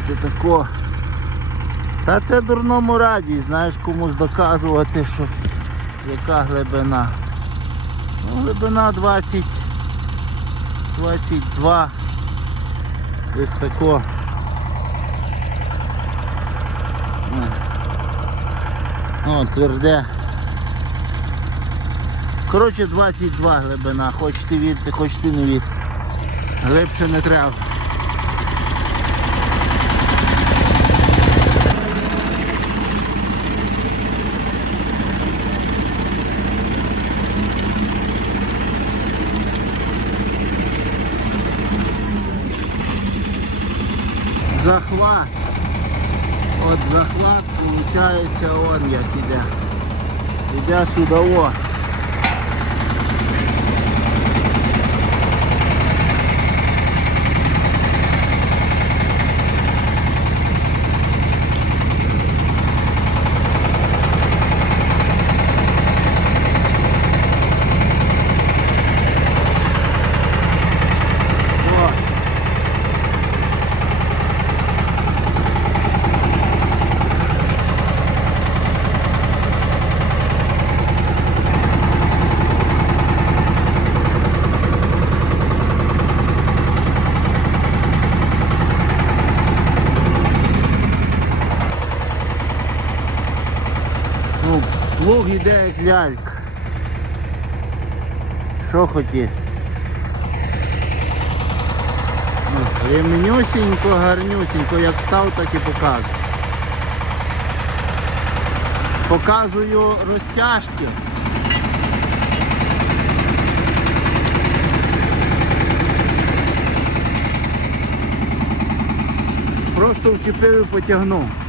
капець, тако. Та це дурному раді, знаєш комусь доказувати, що яка глибина. Ну, глибина 20, 22. Десь тако. О, тверде. Коротше 22 глибина, хоч ти від, хоч ти не від. Глибше не треба. Захват. От захват виходить он як іде. Іде сюди о. О. Ну, плуг іде лялька. Що хотіти? Ну, Ремнюсінько, гарнюсінько, як став, так і показую. Показую розтяжки. Просто вчепив і потягнув.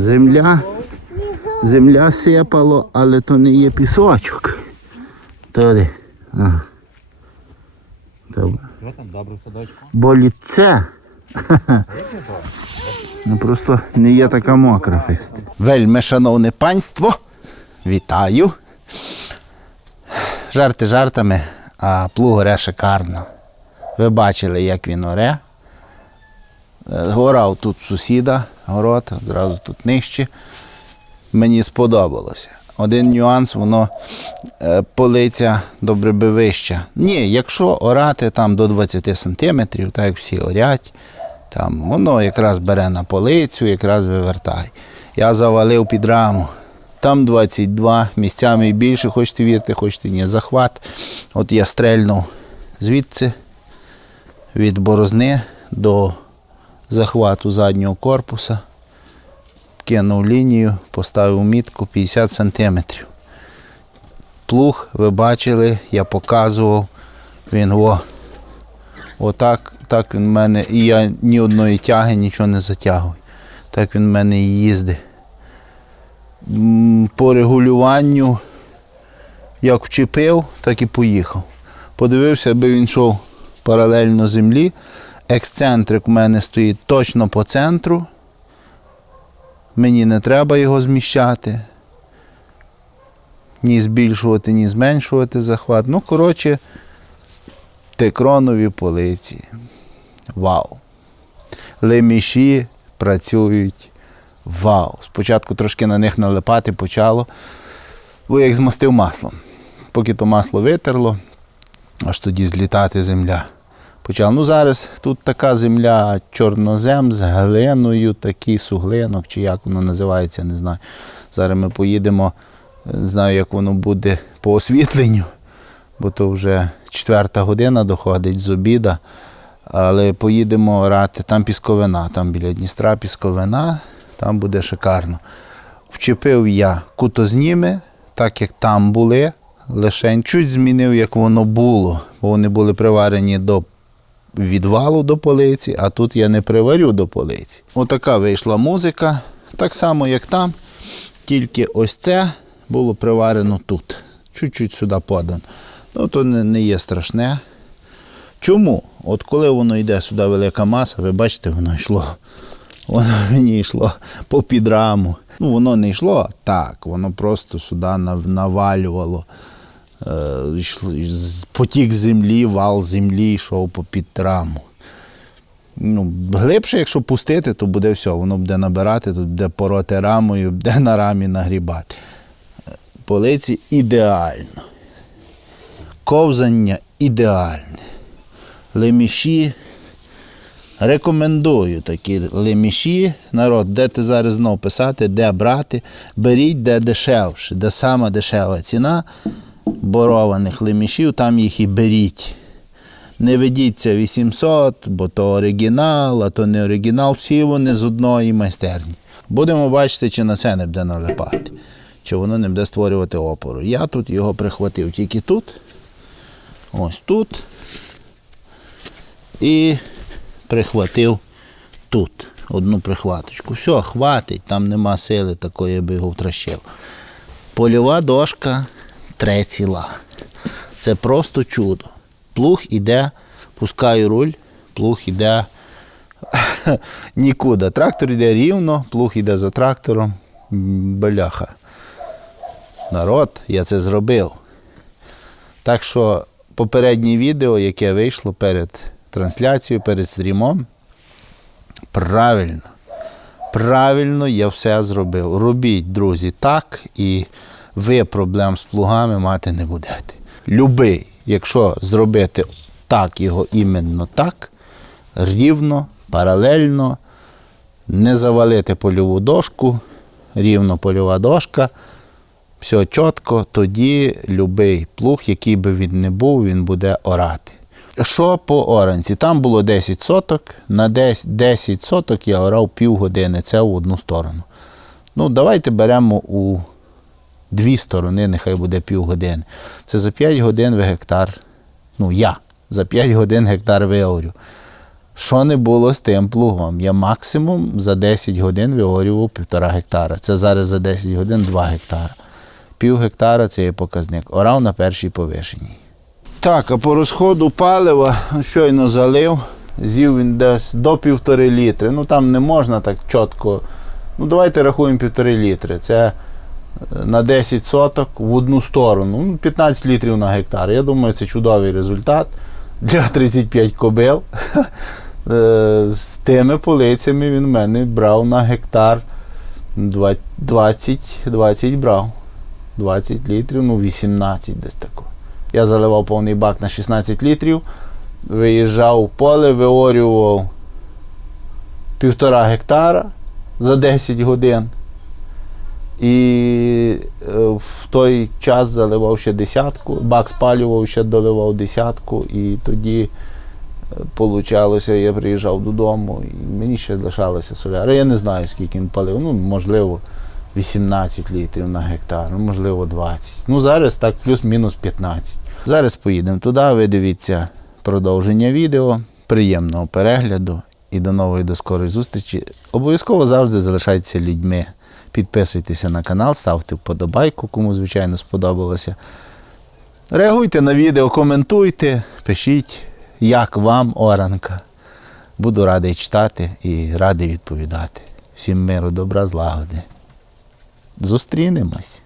Земля. Земля сипало, але то не є пісочок. Туди. Ага. Добре. Що там, добре? Бо ліце. Ну просто не є така мокра фест. Вельми, шановне панство, вітаю. Жарти жартами, а плуг оре шикарно. Ви бачили, як він оре. Е, Горав тут сусіда, город, зразу тут нижче. Мені сподобалося. Один нюанс, воно е, полиця добре би вища. Ні, якщо орати там до 20 сантиметрів, так як всі орять, там воно якраз бере на полицю, якраз вивертає. Я завалив під раму. Там 22, місцями і більше, хочете вірте, хочете ні. Захват. От я стрельнув звідси від борозни до захвату заднього корпуса кинув лінію, поставив мітку 50 сантиметрів. Плуг, ви бачили, я показував, він о, отак, так він в мене, і я ні одної тяги нічого не затягую. Так він в мене і їздить. По регулюванню, як вчепив, так і поїхав. Подивився, аби він йшов паралельно землі. Ексцентрик у мене стоїть точно по центру. Мені не треба його зміщати. Ні збільшувати, ні зменшувати захват. Ну, коротше, текронові полиці. Вау. Леміші працюють. Вау. Спочатку трошки на них налипати почало, бо я їх змастив маслом. Поки то масло витерло, аж тоді злітати земля. Почав. Ну зараз тут така земля чорнозем з глиною, такий суглинок, чи як воно називається, не знаю. Зараз ми поїдемо, не знаю, як воно буде по освітленню, бо то вже четверта година доходить з обіда. Але поїдемо орати, там пісковина, там біля Дністра пісковина, там буде шикарно. Вчепив я кутозніми, так як там були, лише чуть змінив, як воно було, бо вони були приварені до відвалу до полиці, а тут я не приварю до полиці. Отака вийшла музика, так само, як там, тільки ось це було приварено тут. Чуть-чуть сюди подано. Ну, то не, є страшне. Чому? От коли воно йде сюди велика маса, ви бачите, воно йшло. Воно мені йшло по підраму. Ну, воно не йшло так, воно просто сюди нав- навалювало. Е, Потік землі, вал землі йшов по підраму. Ну, глибше, якщо пустити, то буде все, воно буде набирати, тут буде пороти рамою, буде на рамі нагрібати. Е, Полиці ідеально. Ковзання ідеальне. Леміші. Рекомендую такі леміші. Народ, де ти зараз знов писати, де брати. Беріть де дешевше, де сама дешева ціна борованих лемішів, там їх і беріть. Не ведіться 800, бо то оригінал, а то не оригінал. Всі вони з одної майстерні. Будемо бачити, чи на це не буде налипати, чи воно не буде створювати опору. Я тут його прихватив тільки тут, ось тут. І прихватив тут одну прихваточку. Все, хватить, там нема сили такої, аби його втращив. Польова дошка тре ціла. Це просто чудо. Плуг іде, пускаю руль, плуг іде нікуди. Трактор йде рівно, плуг іде за трактором. Бляха. Народ, я це зробив. Так що попереднє відео, яке вийшло перед трансляцією, перед стрімом, правильно. Правильно я все зробив. Робіть, друзі, так, і ви проблем з плугами мати не будете. Любий, якщо зробити так, його іменно так, рівно, паралельно, не завалити польову дошку, рівно польова дошка, все чітко, тоді любий плуг, який би він не був, він буде орати. Що по оранці? Там було 10 соток, на 10, 10 соток я орав півгодини, це в одну сторону. Ну, давайте беремо у дві сторони, нехай буде півгодини. Це за 5 годин ви гектар. Ну, я за 5 годин гектар виорю. Що не було з тим плугом? Я максимум за 10 годин виорював півтора гектара. Це зараз за 10 годин 2 гектара. Пів гектара це є показник. Орав на першій повишеній. Так, а по розходу палива ну, щойно залив. З'їв він десь до півтори літри. Ну там не можна так чітко. Ну давайте рахуємо півтори літри. Це на 10 соток в одну сторону. Ну, 15 літрів на гектар. Я думаю, це чудовий результат для 35 кобил. Е, З тими полицями він в мене брав на гектар 20, 20 брав. 20 літрів, ну 18 десь тако. Я заливав повний бак на 16 літрів, виїжджав в поле, виорював півтора гектара за 10 годин. І е, в той час заливав ще десятку, бак спалював, ще доливав десятку, і тоді Получалося, я приїжджав додому, і мені ще лишалося соляри. Я не знаю, скільки він палив. Ну, можливо, 18 літрів на гектар, ну, можливо, 20. Ну, зараз так, плюс-мінус 15. Зараз поїдемо туди, ви дивіться продовження відео. Приємного перегляду і до нової до скорої зустрічі. Обов'язково завжди залишайтеся людьми. Підписуйтеся на канал, ставте вподобайку, кому звичайно сподобалося. Реагуйте на відео, коментуйте, пишіть, як вам оранка. Буду радий читати і радий відповідати. Всім миру, добра, злагоди. Зустрінемось.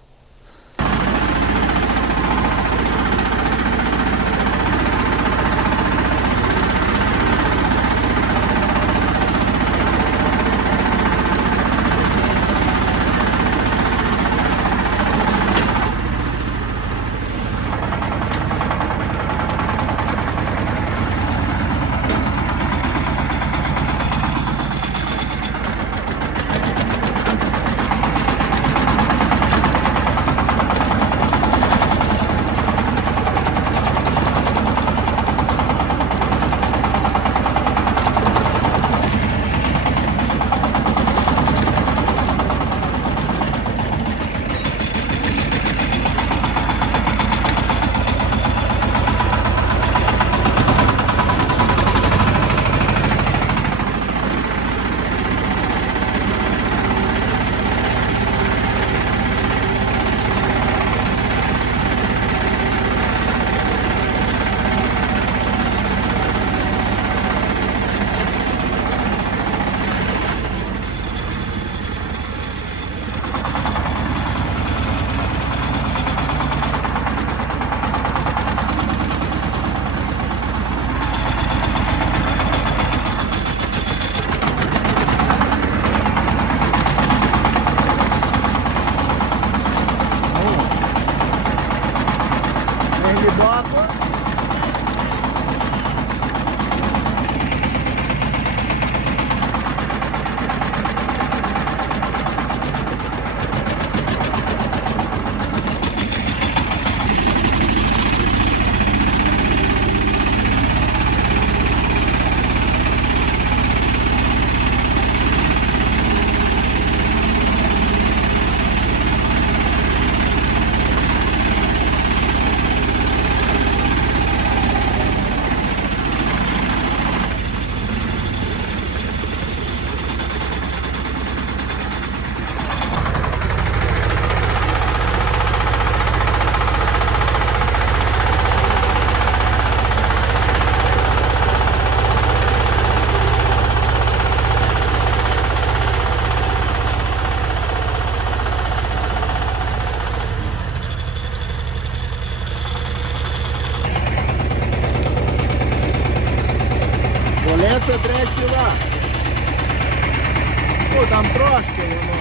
Ну там трошки воно.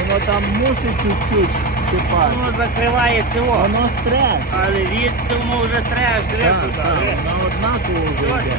Воно там мусить чуть-чуть чіпати. Воно закриває цього. Воно стрес. Але від цього вже треш, Так, туди. так, воно однаково вже йде.